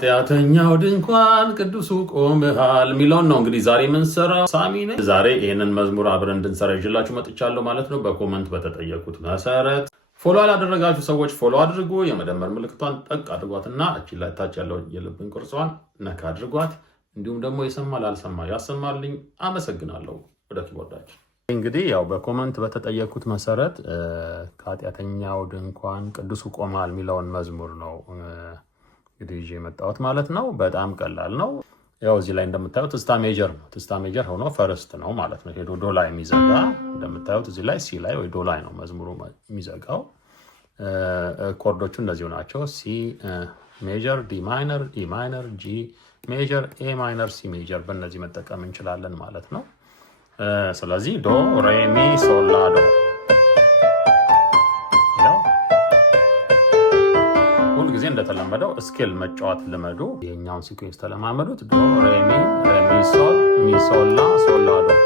ኃጢአተኛው ድንኳን ቅዱሱ ቆመሃል የሚለውን ነው እንግዲህ ዛሬ የምንሰራው። ሳሚ ነኝ። ዛሬ ይህንን መዝሙር አብረን እንድንሰራ ይዤላችሁ መጥቻለሁ ማለት ነው። በኮመንት በተጠየቁት መሰረት ፎሎ ያላደረጋችሁ ሰዎች ፎሎ አድርጉ። የመደመር ምልክቷን ጠቅ አድርጓትና እቺ ላይ ታች ያለው የልብን ቅርጿን ነካ አድርጓት። እንዲሁም ደግሞ የሰማ ላልሰማ ያሰማልኝ። አመሰግናለሁ። ወደ ኪቦርዳችን እንግዲህ ያው በኮመንት በተጠየቁት መሰረት ከኃጢአተኛው ድንኳን ቅዱሱ ቆመሃል የሚለውን መዝሙር ነው እንግዲህ ይዤ የመጣሁት ማለት ነው። በጣም ቀላል ነው። ያው እዚህ ላይ እንደምታዩት ትስታ ሜጀር ነው። ትስታ ሜጀር ሆኖ ፈርስት ነው ማለት ነው። ሄዶ ዶ ላይ የሚዘጋ እንደምታዩት እዚህ ላይ ሲ ላይ ወይ ዶ ላይ ነው መዝሙሩ የሚዘጋው። ኮርዶቹ እንደዚሁ ናቸው። ሲ ሜጀር፣ ዲ ማይነር፣ ኢ ማይነር፣ ጂ ሜጀር፣ ኤ ማይነር፣ ሲ ሜጀር በእነዚህ መጠቀም እንችላለን ማለት ነው። ስለዚህ ዶ ሬ ሚ ሶል ላ ዶ ሁልጊዜ እንደተለመደው ስኬል መጫወት ልመዱ። ይሄኛውን ሲኩዌንስ ተለማመዱት። ዶ ሬ ሚ ሶል ሚ ሶል ላ ሶል ላ ዶ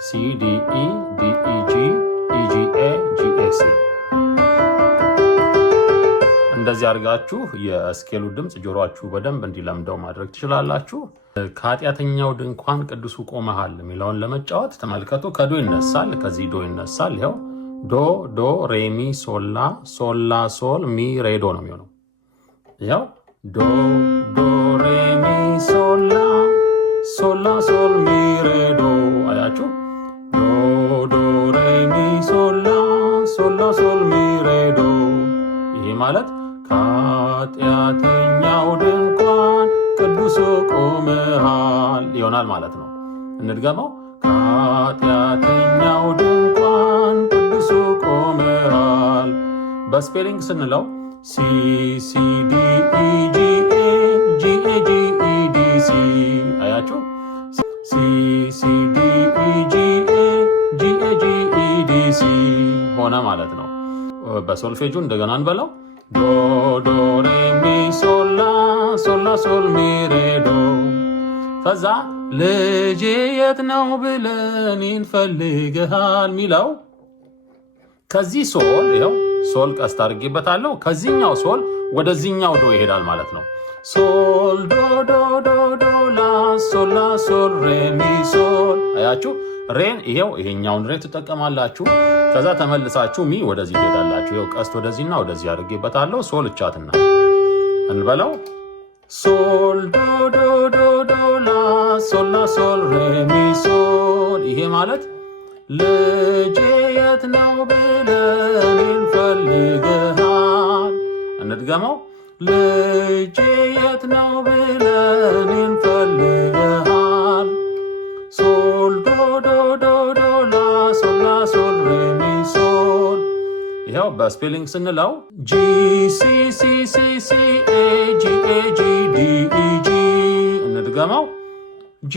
ሲ ዲ ኢ ዲ ኢ ጂ ኢ ጂ ኤ ጂ ኤ ሲ። እንደዚህ አድርጋችሁ የስኬሉ ድምፅ ጆሮአችሁ በደንብ እንዲለምደው ማድረግ ትችላላችሁ። ከኃጢአተኛው ድንኳን ቅዱሱ ቆመሃል የሚለውን ለመጫወት ተመልከቱ። ከዶ ይነሳል፣ ከዚህ ዶ ይነሳል። ይኸው ዶ ዶ ሬ ሚ ሶል ላ ሶል ላ ሶል ሚ ሬ ዶ ነው የሚሆነው። ይኸው ዶ ዶ ሬ ሚ ሶል ላ ሶል ላ ሶል ሚ ሬ ዶ። አያችሁ? ዶ ዶ ሬ ሚ ሶል ላ ሶል ላ ሶል ሚ ሬ ዶ። ይሄ ማለት ከኃጢአተኛው ድንኳን ቅዱሱ ቆመሃል ይሆናል ማለት ነው። እንድገመው። ከኃጢአተኛው ድንኳን ቅዱሱ ቆመሃል። በስፔሊንግ ስንለው ሲ ሲ ዲ ኢ ጂ ኤ ጂ ኤ ጂ ኢ ዲ ሲ። አያችሁ? ሲ ሲ ዲ ኢ ጂ ኤ ጂ ኤ ጂ ኢ ዲ ሲ ሆነ ማለት ነው። በሶልፌጁ እንደገና እንበለው። ዶ ዶ ሬ ሚ ሶል ላ ሶል ላ ሶል ሚ ሬ ዶ። ከዛ ልጄ የት ነው ብለን እንፈልግሃል ሚለው ከዚህ ሶል ይኸው ሶል ቀስት አድርጌበታለሁ። ከዚህኛው ሶል ወደዚህኛው ዶ ይሄዳል ማለት ነው። ሶል ዶ ዶ ዶ ዶ ላ ሶል ላ ሶል ሬ ሚ ሶል። አያችሁ? ሬን ይሄው ይሄኛውን ሬ ትጠቀማላችሁ። ከዛ ተመልሳችሁ ሚ ወደዚህ ትሄዳላችሁ። ይሄው ቀስት ወደዚህና ወደዚህ አድርጌበታለሁ። ሶል እቻትና እንበለው። ሶል ዶ ዶ ዶ ዶ ላ ሶል ላ ሶል ሬ ሚ ሶል። ይሄ ማለት ልጄ የት ነው ብለን እንፈልግሃል። እንድገመው። ልጄ የት ነው ብለን እንፈልግሃል። ሶል ዶ ዶ ዶ ዶ ላ ሶል ላ ሶል ሬ ሚ ሶል። ይኸው በስፔሊንግ ስንለው ጂ ሲ ሲ ሲ ሲ ኤ ጂ ኤ ጂ ዲ ኢ ጂ። እንድገመው። ጂ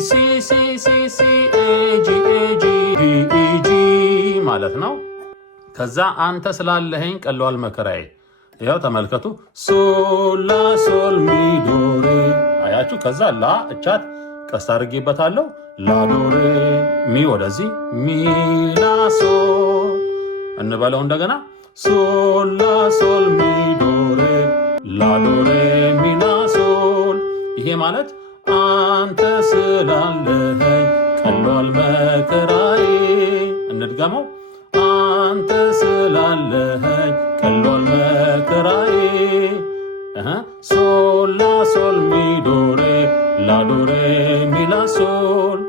ሲ ሲ ሲ ሲ ኤ ጂ ኤ ጂ ዲ ኢ ጂ ማለት ነው። ከዛ አንተ ስላለኸኝ ቀሏል መከራዬ። ይኸው ተመልከቱ። ሶል ላ ሶል ሚ ዶ ሬ። አያችሁ? ከዛ ላ እቻት ቀስት አድርጌበታለሁ። ላ ዶ ሬ ሚ ወደዚህ ሚ ላ ሶል እንበለው እንደገና። ሶል ላ ሶል ሚ ዶ ሬ ላ ዶ ሬ ሚ ላ ሶል። ይሄ ማለት አንተ ስላለኸኝ ቀሏል መከራዬ። እንድገመው። አንተ ስላለኸኝ ቀሏል መከራዬ። ሶል ላ ሶል ሚ ዶ ሬ ላ ዶ ሬ ሚ ላ ሶል።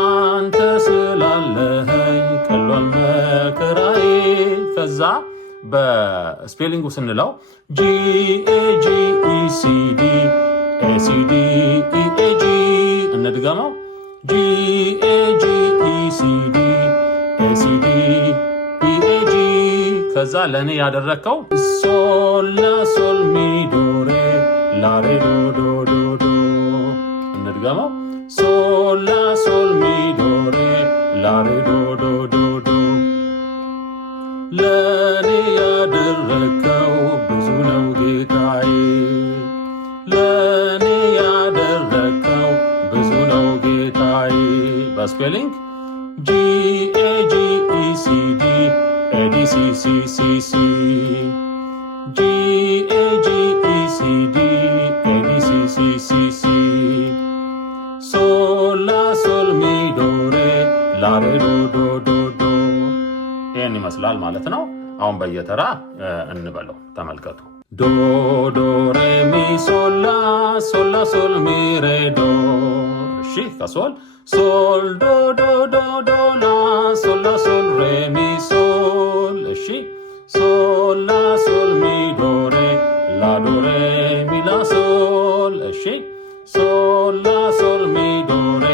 አንተ ስላለኸኝ ቀሏል መከራዬ። ከዛ በስፔሊንጉ ስንለው ጂ ኤ ጂ ኢ ሲ ዲ ኤ ሲ ዲ ኢ ኤ ጂ። እንድገመው። ጂ ኤ ጂ ኢ ሲ ዲ ኤ ሲ ዲ ኢ ኤ ጂ። ከዛ ለእኔ ያደረግከው ሶል ላ ሶል ሚ ዶ ሬ ላ ሬ ዶ ዶ ዶ ዶ። እንድገመው። ሶል ላ ሶል ሚ ዶ ሬ ላ ሬ ዶ ዶ ዶ ዶ። ለእኔ ያደረግከው ብዙ ነው ጌታዬ። ለእኔ ያደረግከው ብዙ ነው ጌታዬ። በስፔሊንግ ጂ ኤ ጂ ኢ ሲ ዲ ኤ ዲ ሲ ሲ ሲ ሲ ጂ ኤ ጂ ኢ ሲ ዲ ኤ ሬ ዶ ዶ ዶ ዶ። ይህን ይመስላል ማለት ነው። አሁን በየተራ እንበለው፣ ተመልከቱ። ዶ ዶ ሬ ሚ ሶል ላ ሶል ላ ሶል ሚ ሬ ዶ። እሺ ከሶል ሶል ዶ ዶ ዶ ዶ ላ ሶል ላ ሶል ሬ ሚ ሶል። እሺ ሶል ላ ሶል ሚ ዶ ሬ ላ ዶ ሬ ሚ ላ ሶል። እሺ ሶል ላ ሶል ሚ ዶ ሬ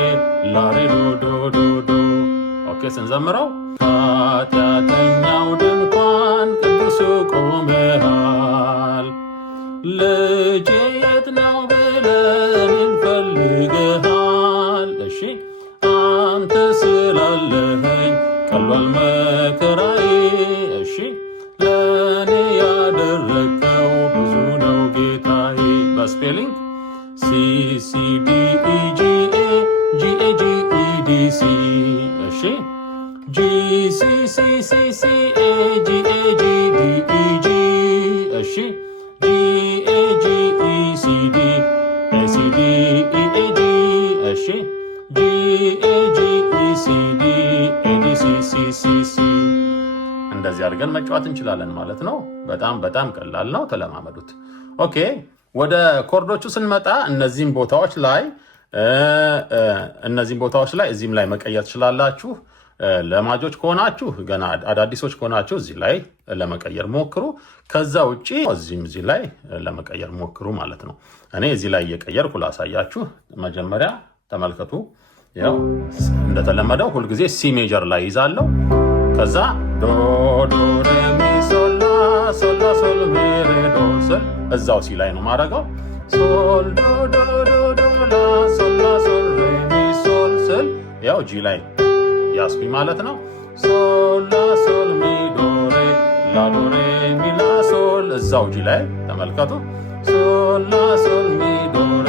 ላ ሬ ዶ ዶ ዶ ዶ። ኦኬ ስንዘምረው ኃጢአተኛው ድንኳን ቅዱሱ ቆመሃል፣ ልጄ የት ነው ብለን እንፈልግሃል። እሺ አንተ ስላለኸኝ ቀሏል መከራዬ። እሺ ለእኔ ያደረግከው ብዙ ነው ጌታዬ። በስፔሊንግ CCDEGA GAGEDC። እሺ GCCCCAGAGDEG። እሺ GAGECD ACDEAG። እሺ GAGECD ADCCCC። እንደዚህ አድርገን መጫወት እንችላለን ማለት ነው። በጣም በጣም ቀላል ነው፣ ተለማመዱት። ኦኬ ወደ ኮርዶቹ ስንመጣ እነዚህም ቦታዎች ላይ እዚህም ላይ መቀየር ትችላላችሁ። ለማጆች ከሆናችሁ ገና አዳዲሶች ከሆናችሁ እዚህ ላይ ለመቀየር ሞክሩ። ከዛ ውጪ እዚህ ላይ ለመቀየር ሞክሩ ማለት ነው። እኔ እዚህ ላይ እየቀየርኩ ላሳያችሁ። መጀመሪያ ተመልከቱ። ያው እንደተለመደው ሁልጊዜ ሲ ሜጀር ላይ ይዛለሁ። ከዛ ዶ ዶ ሬ ሚ ሶል ላ ሶል ላ ሶል ሚ ሬ ዶ ስል እዛው ሲ ላይ ነው ማረገው። ሶል ዶ ዶ ዶ ዶ ላ ሶል ላ ሶል ሬ ሚ ሶል ስል ያው ጂ ላይ ያስኩኝ ማለት ነው። ሶል ላ ሶል ሚ ዶ ሬ ላ ዶ ሬ ሚ ላ ሶል እዛው ጂ ላይ ተመልከቱ። ሶል ላ ሶል ሚ ዶ ሬ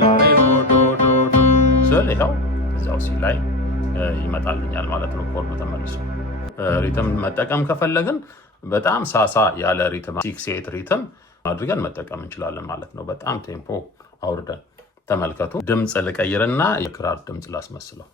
ላ ሬ ዶ ዶ ዶ ዶ ስል ይኸው እዛው ሲ ላይ ይመጣልኛል ማለት ነው። ኮርዱ ተመልሶ ሪትም መጠቀም ከፈለግን በጣም ሳሳ ያለ ሪትም 6/8 ሪትም አድርገን መጠቀም እንችላለን ማለት ነው። በጣም ቴምፖ አውርደን ተመልከቱ። ድምፅ ልቀይርና የክራር ድምፅ ላስመስለው።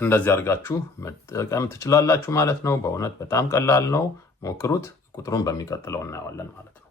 እንደዚህ አድርጋችሁ መጠቀም ትችላላችሁ ማለት ነው። በእውነት በጣም ቀላል ነው። ሞክሩት። ቁጥሩን በሚቀጥለው እናየዋለን ማለት ነው።